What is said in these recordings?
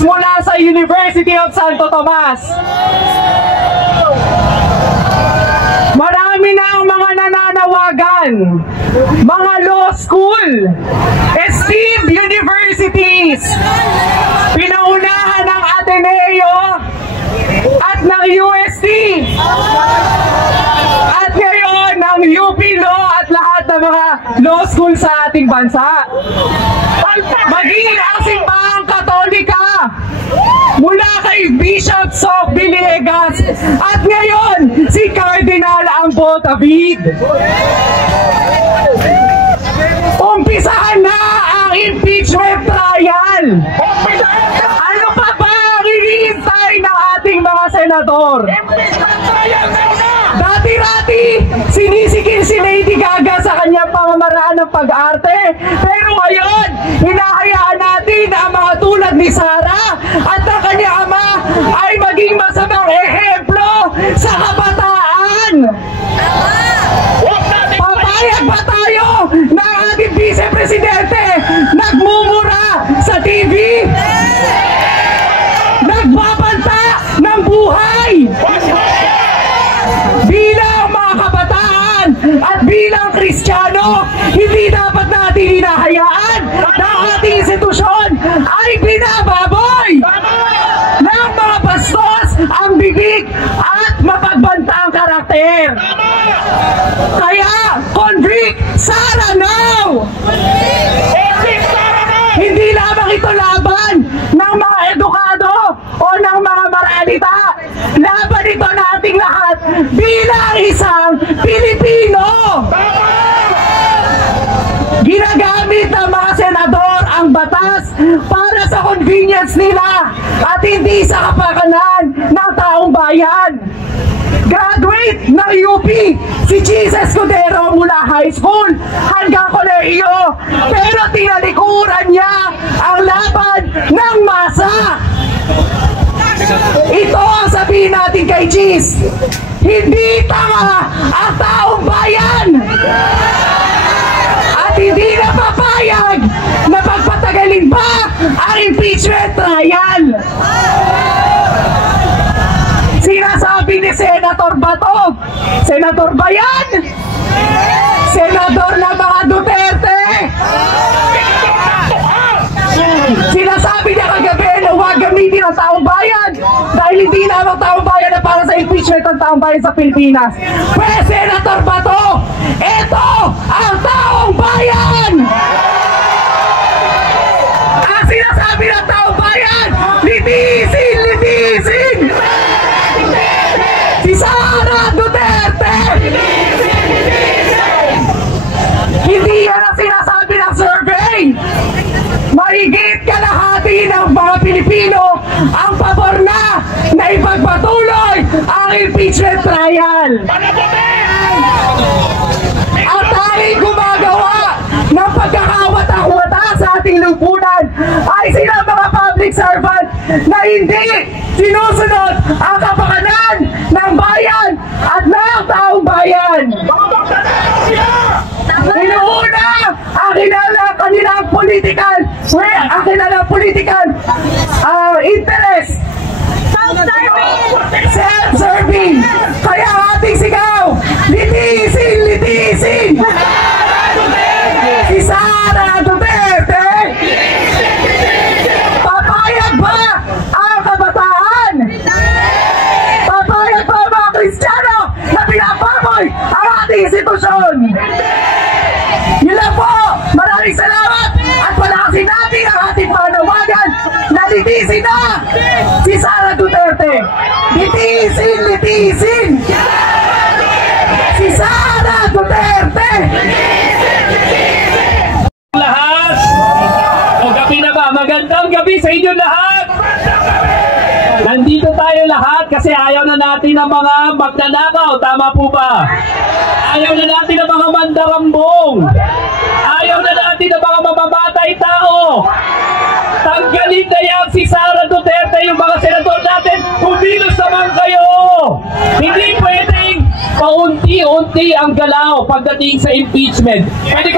graduates mula sa University of Santo Tomas. Marami na ang mga nananawagan, mga law school, esteemed universities, pinaunahan ng Ateneo at ng UST, at ngayon ng UP Law at lahat ng mga law school sa ating bansa. Maging ang simbahang Katolika, mula kay Bishop Soc Villegas at ngayon si Cardinal Ambo David. Umpisahan na ang impeachment trial. Ano pa ba ang hinihintay ng ating mga senador? Dati-dati, sinisikil si Lady Gaga sa kanyang pamamaraan ng pag-arte. Pero ngayon, hinahayaan natin na ang mga tulad ni Sara at ang kanyang ama ay maging masamang ehemplo sa kabataan. Papayag ba tayo na ang ating vice-presidente nagmumura sa TV? Nagbabanta ng buhay? Bilang mga kabataan at bilang Kristiyano, hindi dapat natin hinahayaan na ang ating institusyon ay binababoy ng mga bastos ang bibig at mapagbanta ang karakter. Kaya, convict Sara now! Hindi lamang ito laban ng mga edukado o ng mga maralita. Laban ito nating lahat bilang isang Pilipino. Ginagamit ng mga senador ang batas para sa convenience nila at hindi sa kapakanan ng taong bayan. Graduate ng UP si Jesus Escudero mula high school hanggang kolehiyo, pero tinalikuran niya ang laban ng masa. Ito ang sabihin natin kay Cheese, hindi tama ang taong bayan at hindi na papayag na pagpatagalin pa ang impeachment trial. Sinasabi ni Senator Bato, Senator ba yan? Senador na mga Duterte. Sinasabi niya kagabi na huwag gamitin ang taong bayan dahil hindi na ang taong bayan na para sa impeachment ang taong bayan sa Pilipinas. Pero Senator Bato, ito ang taong bayan! Ang sinasabi ng taong bayan, litisin, litisin! Si Sara Duterte! Hindi yan ang sinasabi ng survey! Mahigit kalahati ng mga Pilipino ang pabor na ipagpatuloy ang impeachment trial. At tanging gumagawa ng pagkakawata-wata sa ating lipunan ay sila mga public servant na hindi sinusunod ang kapakanan ng bayan at ng taong bayan. Inuuna ang kanilang political interest. Self-serving. Kaya ating sigaw, litisin, litisin. Si Sara Duterte. Papayag ba ang kabataan? Papayag ba mga Kristiyano na pinapaboy ang ating institusyon? Yun lang po. Maraming salamat at palakasin natin ang ating panawagan na litisin na si Sara Duterte. Litisin, litisin si Sara Duterte. Lahat, o gabi na ba? Magandang gabi sa inyo lahat. Nandito tayo lahat kasi ayaw na natin ng mga magnanakaw, tama po ba? Ayaw na natin ng mga mandarambong. Ayaw na natin ng mga mamamatay tao. Tanggalin na yan si Sara Duterte, yung mga senador natin, kumilos naman kayo. Hindi pwedeng paunti-unti ang galaw pagdating sa impeachment. Pwede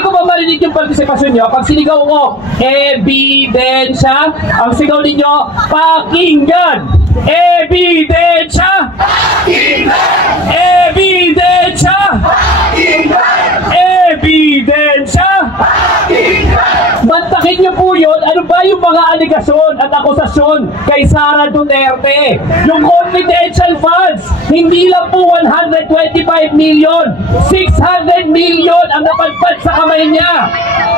ko ba marinig yung partisipasyon nyo? Pag sinigaw ko, ebidensya, ang sigaw ninyo, pakinggan! Ebidensya! Pakinggan! Ebidensya! Pakinggan! Ebidensya! Pakinggan! Bantakin niyo po yun. Ano ba yung mga aligasyon at akusasyon kay Sara Duterte? Yung confidential funds, hindi lang po 125 million, 600 million ang napadpad sa kamay niya.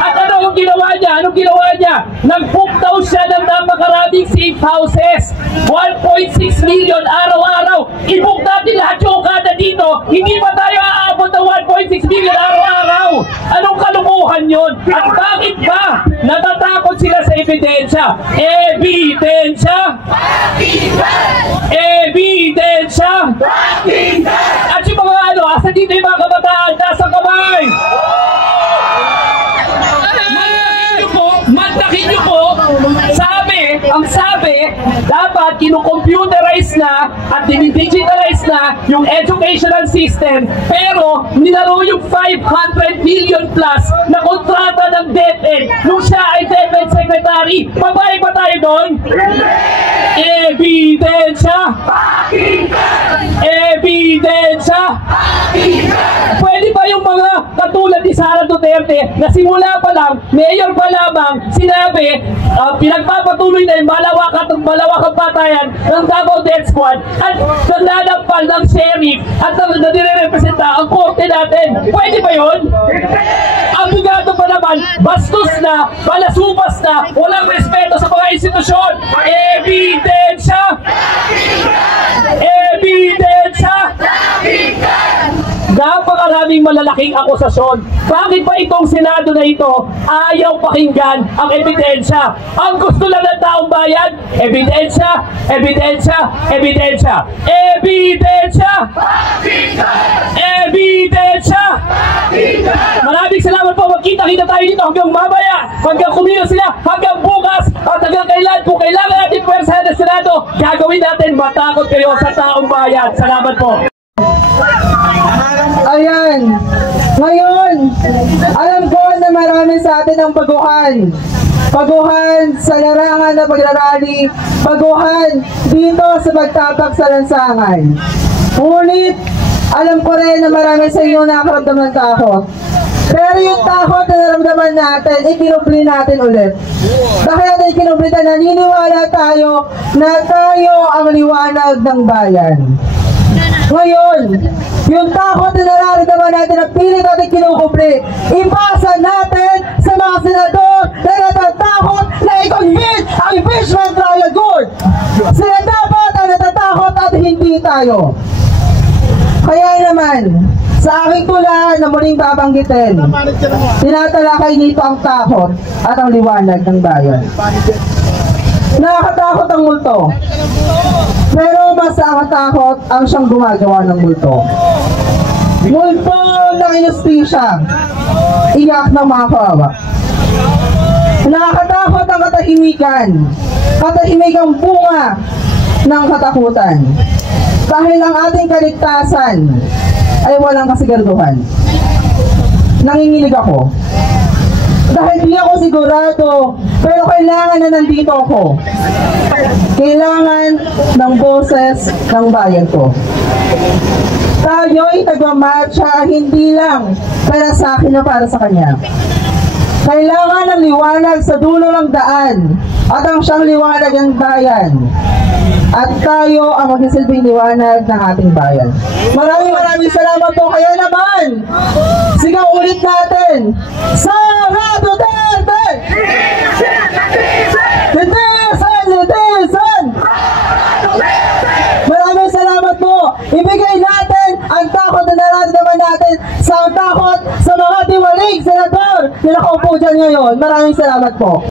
At ano yung ginawa niya? Anong ginawa niya? Nag-book daw siya ng napakaraming safe houses. 1.6 million araw-araw. I-book natin lahat yung kada dito. Hindi pa tayo aabot ng 1.6 million araw-araw. Anong kalukuhan yun? At bakit ba natatakot sila sa ebidensya? Ebidensya! Ebidensya! At yung mga asa dito yung mga kabataan, nasa kamay! Mantakin niyo po, ang sabi, dapat kinukomputerize na at dinidigitalize na yung educational system, pero nilaro yung 500 million plus na kontrata ng DepEd nung siya ay DepEd Secretary. Papayag ba tayo doon? Ebidensya! Ebidensya! Pwede ba yung mga katulad ni Sara Duterte na simula pa lang, mayor pa lamang, sinabi, pinagpapatuloy na yung malawakang patayan ng Davao Death Squad at nalalampal ng sheriff at nire-representa ang korte natin. Pwede ba yun? Ang bigado pa naman, bastos na, balasupas na, walang respeto sa mga institusyon. Ebidensya! Ebidensya! Napakaraming malalaking akusasyon. Bakit ba itong Senado na ito ayaw pakinggan ang ebidensya? Ang gusto lang ng taong bayan, ebidensya, ebidensya, ebidensya. Ebidensya! Ebidensya! Maraming salamat po. Magkita-kita tayo dito hanggang mamaya, hanggang kumilo sila, hanggang bukas, at hanggang kailan po kailangan natin pwersa ng Senado, gagawin natin. Matakot kayo sa taong bayan. Salamat po. Ayan, ngayon, alam ko na marami sa atin ang paguhan. Paguhan sa larangan na pagrarally, paguhan dito sa pagtatak sa lansangan. Ngunit, alam ko rin na marami sa inyo nakaramdaman ng takot. Pero yung takot na naramdaman natin, ikinupli natin ulit. Dahil natin ikinupli na naniniwala tayo na tayo ang liwanag ng bayan. Ngayon, yung takot na nararamdaman natin na pilit natin kinukupli, ipasa natin sa mga senador na natatakot na i-convince ang impeachment trial court. Sila dapat ang natatakot at hindi tayo. Kaya naman, sa aking tula na muling babanggitin, tinatalakay dito ang takot at ang liwanag ng bayan. Nakakatakot ang multo. Pero mas nakakatakot ang siyang gumagawa ng multo. Multo ng inustisya, iyak ng mga kawawa. Nakakatakot ang katahimikan, katahimikang bunga ng katakutan. Dahil ang ating kaligtasan ay walang kasiguraduhan. Nanginginig ako. Dahil di ako sigurado, pero kailangan na nandito ako. Kailangan ng boses ng bayan ko. Tayo'y nagmamarcha hindi lang para sa akin na para sa kanya. Kailangan ng liwanag sa dulo ng daan at ang siyang liwanag ng bayan. At tayo ang magsisilbing liwanag ng ating bayan. Maraming salamat po. Kaya naman, sigaw ulit natin, Sara Duterte! Citizen! Maraming salamat po. Ibigay natin ang takot na nararamdaman natin sa takot sa mga diwaling senador na nakaupo dyan ngayon. Maraming salamat po.